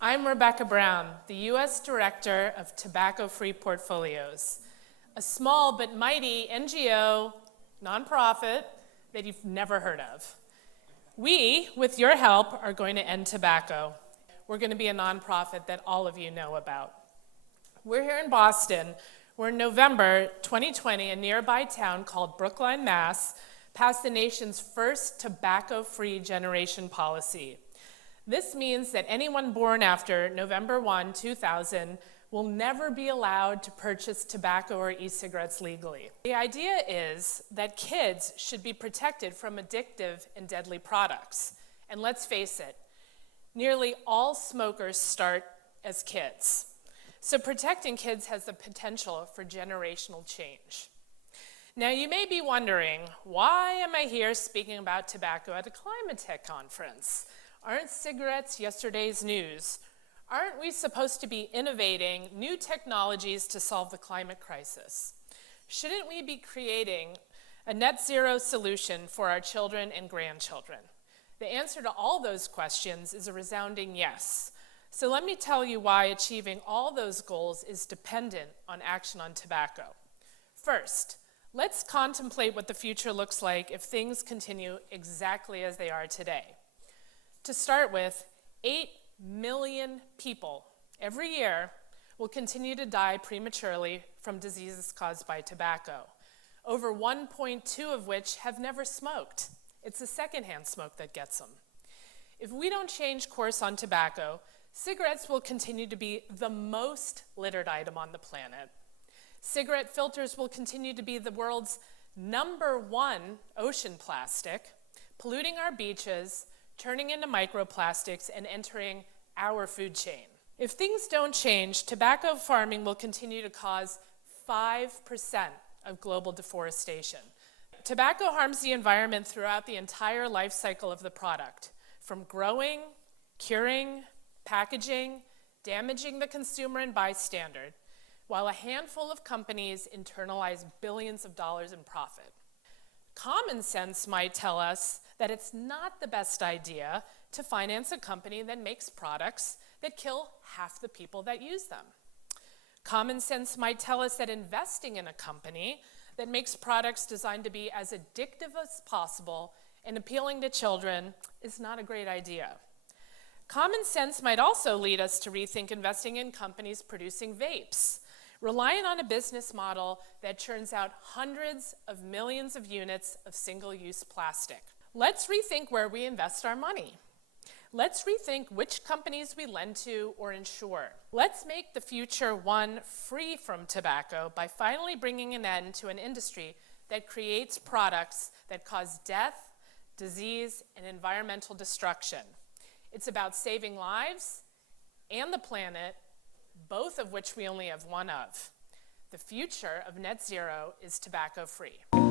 I'm Rebecca Brown, the U.S. Director of Tobacco-Free Portfolios, a small but mighty NGO, nonprofit, that you've never heard of. We, with your help, are going to end tobacco. We're going to be a nonprofit that all of you know about. We're here in Boston, where in November 2020, a nearby town called Brookline, Mass, passed the nation's first tobacco-free generation policy. This means that anyone born after November 1, 2000 will never be allowed to purchase tobacco or e-cigarettes legally. The idea is that kids should be protected from addictive and deadly products. And let's face it, nearly all smokers start as kids. So protecting kids has the potential for generational change. Now you may be wondering, why am I here speaking about tobacco at a ClimaTech conference? Aren't cigarettes yesterday's news? Aren't we supposed to be innovating new technologies to solve the climate crisis? Shouldn't we be creating a net zero solution for our children and grandchildren? The answer to all those questions is a resounding yes. So let me tell you why achieving all those goals is dependent on action on tobacco. First, let's contemplate what the future looks like if things continue exactly as they are today. To start with, 8 million people every year will continue to die prematurely from diseases caused by tobacco, over 1.2 of which have never smoked. It's the secondhand smoke that gets them. If we don't change course on tobacco, cigarettes will continue to be the most littered item on the planet. Cigarette filters will continue to be the world's #1 ocean plastic, polluting our beaches, turning into microplastics, and entering our food chain. If things don't change, tobacco farming will continue to cause 5% of global deforestation. Tobacco harms the environment throughout the entire life cycle of the product, from growing, curing, packaging, damaging the consumer and bystander, while a handful of companies internalize billions of dollars in profit. Common sense might tell us that it's not the best idea to finance a company that makes products that kill half the people that use them. Common sense might tell us that investing in a company that makes products designed to be as addictive as possible and appealing to children is not a great idea. Common sense might also lead us to rethink investing in companies producing vapes, relying on a business model that churns out hundreds of millions of units of single-use plastic. Let's rethink where we invest our money. Let's rethink which companies we lend to or insure. Let's make the future one free from tobacco by finally bringing an end to an industry that creates products that cause death, disease, and environmental destruction. It's about saving lives and the planet, both of which we only have one of. The future of net zero is tobacco-free.